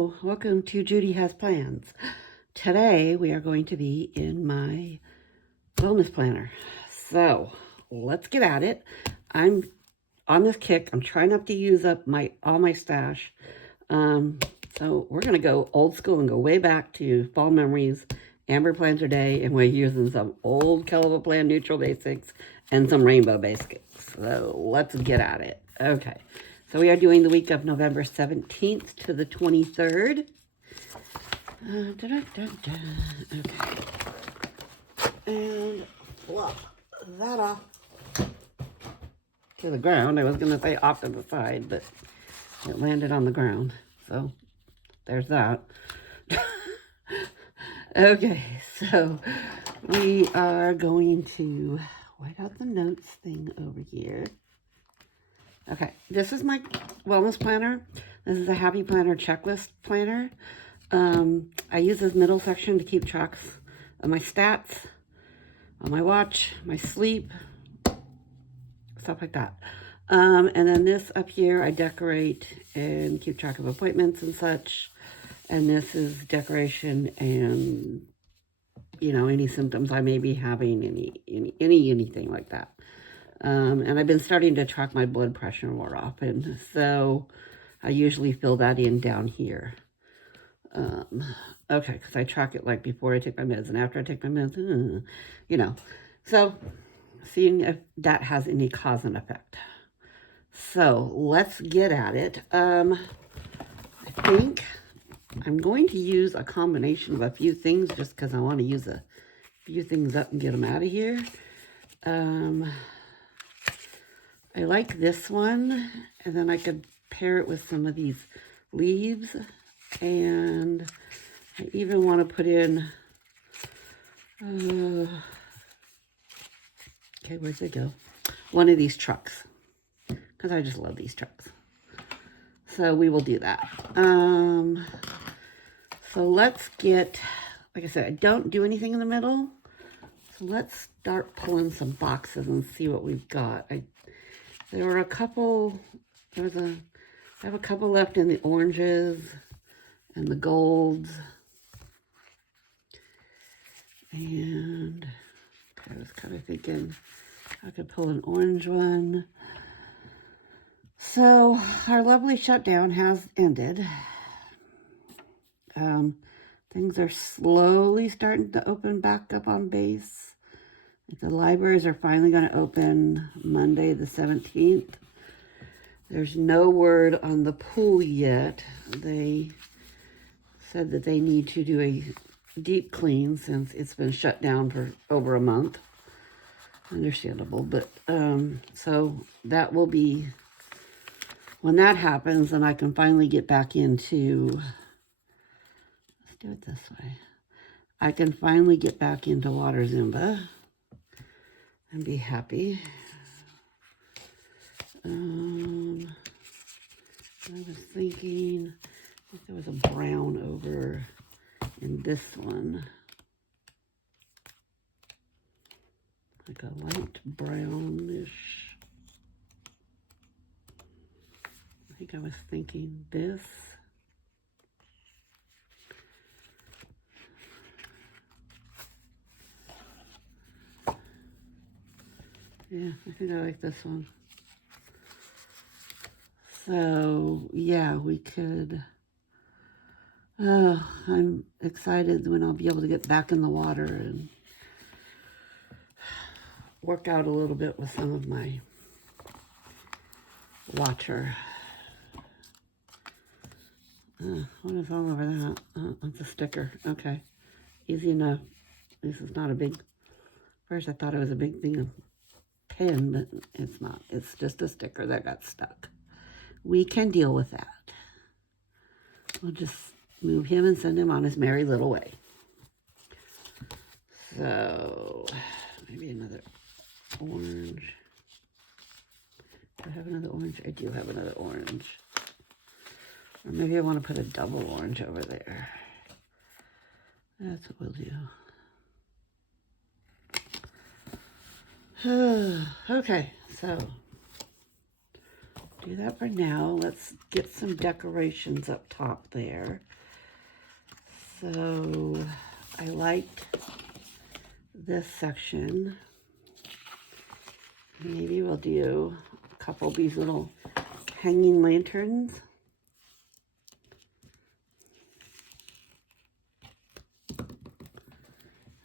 Hello, welcome to Judy Has Plans. Today we are going to be in my wellness planner. So let's get at it. I'm on this kick. I'm trying not to use up all my stash. So we're gonna go old school and go way back to fall memories, Amber Plans a Day, and we're using some old Caliber Plan Neutral Basics and some Rainbow Basics. So let's get at it. Okay. So we are doing the week of November 17th to the 23rd. Okay. And flop that off to the ground. I was going to say off to the side, but it landed on the ground. So there's that. Okay, so we are going to white out the notes thing over here. Okay, this is my wellness planner. This is a Happy Planner checklist planner. I use this middle section to keep tracks of my stats, on my watch, my sleep, stuff like that. And then this up here, I decorate and keep track of appointments and such. And this is decoration and, you know, any symptoms I may be having, anything like that. And I've been starting to track my blood pressure more often. So I usually fill that in down here. Okay, because I track it like before I take my meds and after I take my meds, you know. So seeing if that has any cause and effect. So let's get at it. I think I'm going to use a combination of a few things just because I want to use a few things up and get them out of here. I like this one, and then I could pair it with some of these leaves, and I even want to put in, okay, where'd they go? One of these trucks, because I just love these trucks. So we will do that. So let's get, like I said, I don't do anything in the middle. So let's start pulling some boxes and see what we've got. There were a couple, I have a couple left in the oranges and the golds. And I was kind of thinking I could pull an orange one. So our lovely shutdown has ended. Things are slowly starting to open back up on base. The libraries are finally going to open Monday the 17th. There's no word on the pool yet. They said that they need to do a deep clean since it's been shut down for over a month. Understandable, but so that will be, when that happens, then I can finally get back into, let's do it this way. I can finally get back into Water Zumba and be happy. I was thinking, I think there was a brown over in this one. Like a light brownish. I think I was thinking this. Yeah, I think I like this one. So, yeah, we could, I'm excited when I'll be able to get back in the water and work out a little bit with some of my water. What is all over that? It's a sticker. Okay, easy enough. This is not a big, first I thought it was a big thing of pen, but it's not. It's just a sticker that got stuck. We can deal with that. We'll just move him and send him on his merry little way. So, maybe another orange. Do I have another orange? I do have another orange. Or maybe I want to put a double orange over there. That's what we'll do. Okay, so do that for now. Let's get some decorations up top there. So I liked this section. Maybe we'll do a couple of these little hanging lanterns.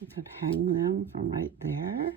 We could hang them from right there.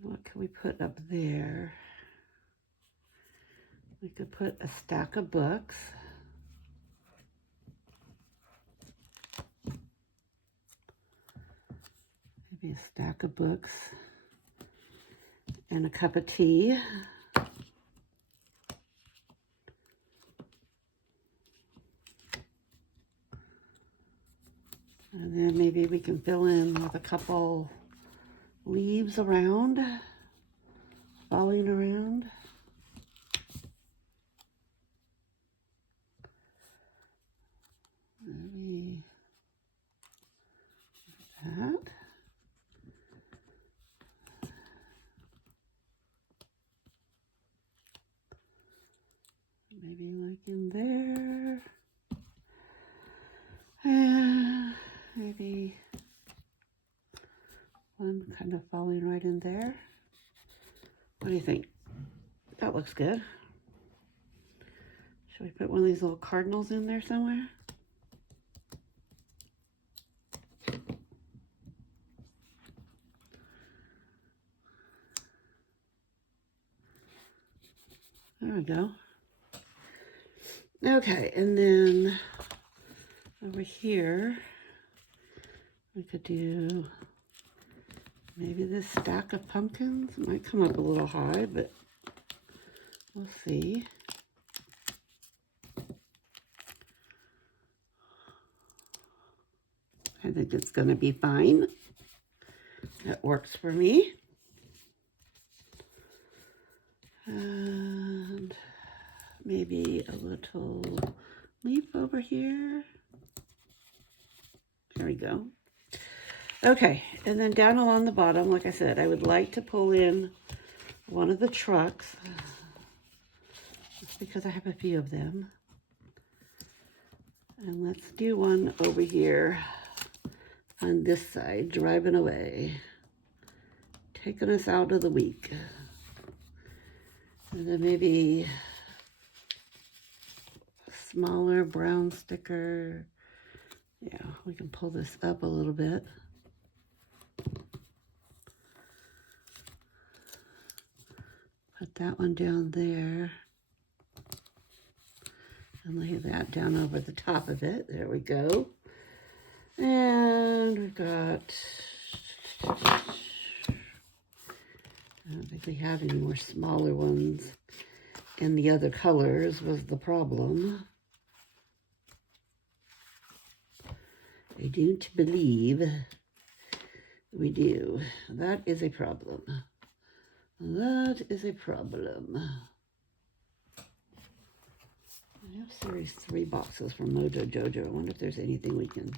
What can we put up there? We could put a stack of books. Maybe a stack of books and a cup of tea. And then maybe we can fill in with a couple leaves around, falling around. Maybe that. Maybe like in there. And maybe one kind of falling right in there. What do you think? That looks good. Should we put one of these little cardinals in there somewhere? There we go. Okay, and then over here, we could do maybe this stack of pumpkins. It might come up a little high, but we'll see. I think it's going to be fine. That works for me. And maybe a little leaf over here. There we go. Okay, and then down along the bottom, like I said, I would like to pull in one of the trucks, just because I have a few of them. And let's do one over here on this side, driving away, taking us out of the week. And then maybe a smaller brown sticker. Yeah, we can pull this up a little bit. Put that one down there. And lay that down over the top of it. There we go. And we've got, I don't think we have any more smaller ones. And the other colors was the problem. I don't believe we do. That is a problem. That is a problem. I have Series 3 boxes from Mojo Jojo. I wonder if there's anything we can...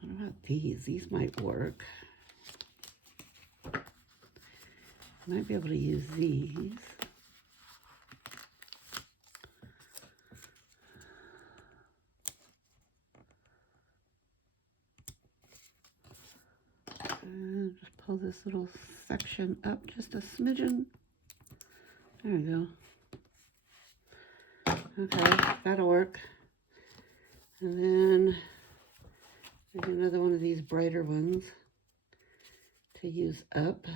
What about these? These might work. Might be able to use these. And just pull this little section up just a smidgen. There we go. Okay, that'll work. And then maybe another one of these brighter ones to use up.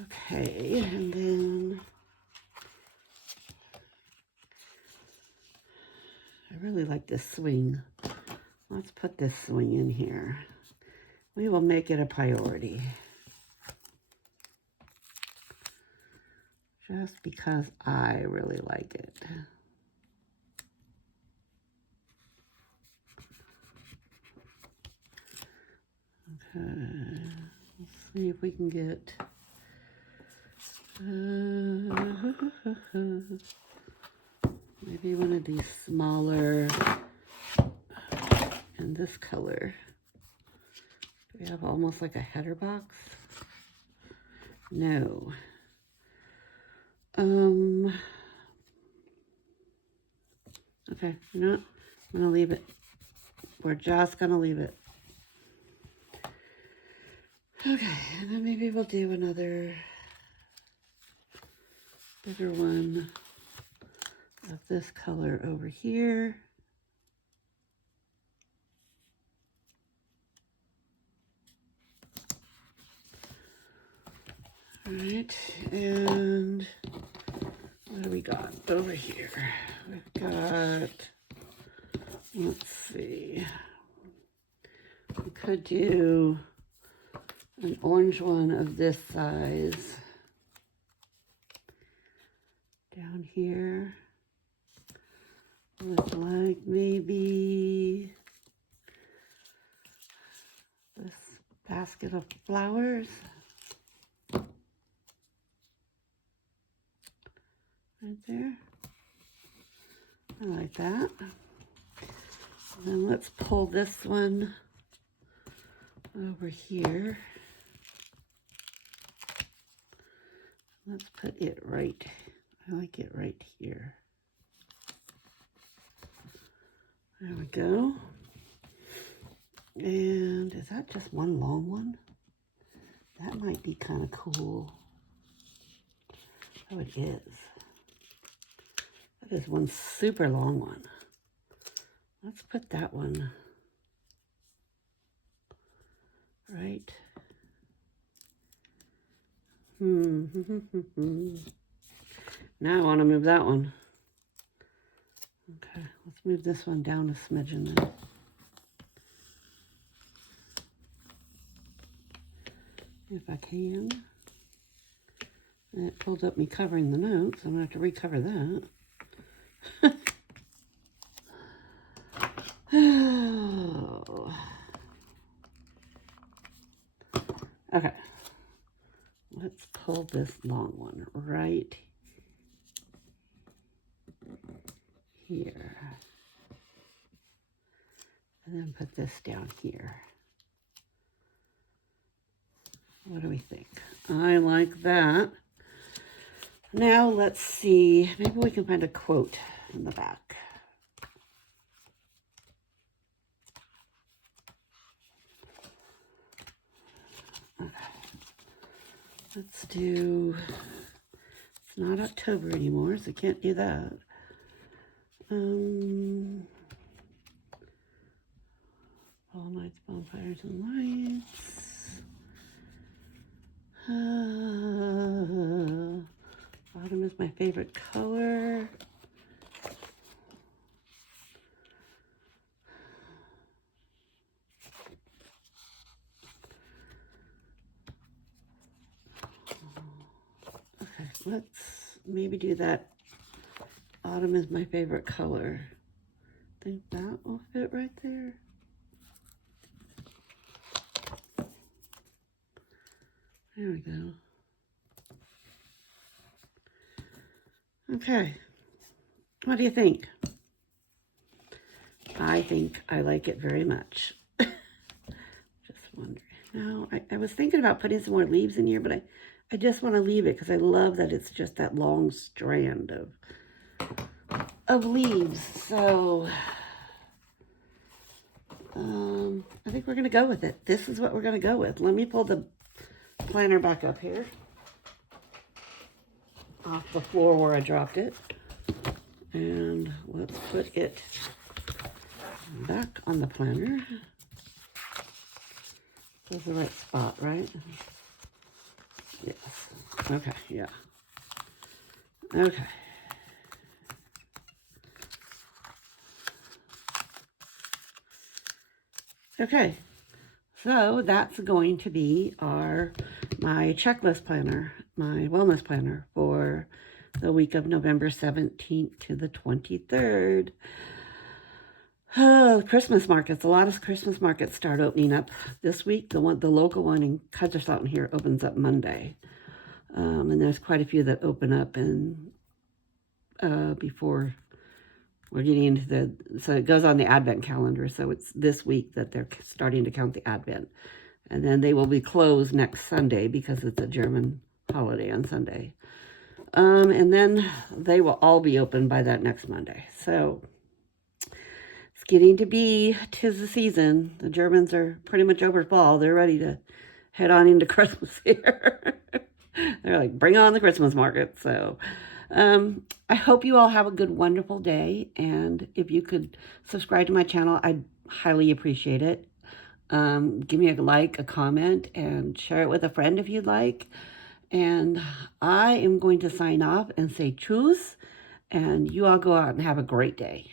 Okay, and then I really like this swing. Let's put this swing in here. We will make it a priority. Just because I really like it. Let's see if we can get maybe one of these smaller in this color. Do we have almost like a header box? No. Okay, you know what? I'm gonna leave it. We're just gonna leave it. Okay, and then maybe we'll do another bigger one of this color over here. All right, and what do we got over here? We've got, let's see, we could do an orange one of this size down here with like maybe this basket of flowers right there. I like that. And then let's pull this one over here. Let's put it right, I like it right here. There we go. And is that just one long one? That might be kind of cool. Oh, it is. That is one super long one. Let's put that one right. Now I want to move that one. Okay, let's move this one down a smidgen then. If I can. And it pulled up me covering the notes. I'm going to have to recover that. Oh. Okay. Let's pull this long one right here. And then put this down here. What do we think? I like that. Now let's see. Maybe we can find a quote in the back. Okay. Let's do, it's not October anymore, so can't do that. All nights, bonfires, and lights. Autumn is my favorite color. Okay, let's maybe do that. Autumn is my favorite color. I think that will fit right there. There we go. Okay. What do you think? I think I like it very much. Just wondering. Now, I was thinking about putting some more leaves in here, but I just want to leave it because I love that it's just that long strand of leaves. So, I think we're going to go with it. This is what we're going to go with. Let me pull the planner back up here off the floor where I dropped it. And let's put it back on the planner. That's the right spot, right? Yes. Okay, yeah. Okay. Okay, so that's going to be my checklist planner, my wellness planner for the week of November 17th to the 23rd. Oh, Christmas markets. A lot of Christmas markets start opening up this week. The local one in Kaiserslautern here opens up Monday. And there's quite a few that open up before we're getting into so it goes on the Advent calendar. So it's this week that they're starting to count the Advent. And then they will be closed next Sunday because it's a German holiday on Sunday. And then they will all be open by that next Monday. So it's getting to be 'tis the season. The Germans are pretty much over fall. They're ready to head on into Christmas here. They're like, bring on the Christmas market. So I hope you all have a good, wonderful day. And if you could subscribe to my channel, I'd highly appreciate it. Give me a like, a comment, and share it with a friend if you'd like. And I am going to sign off and say tschüss. And you all go out and have a great day.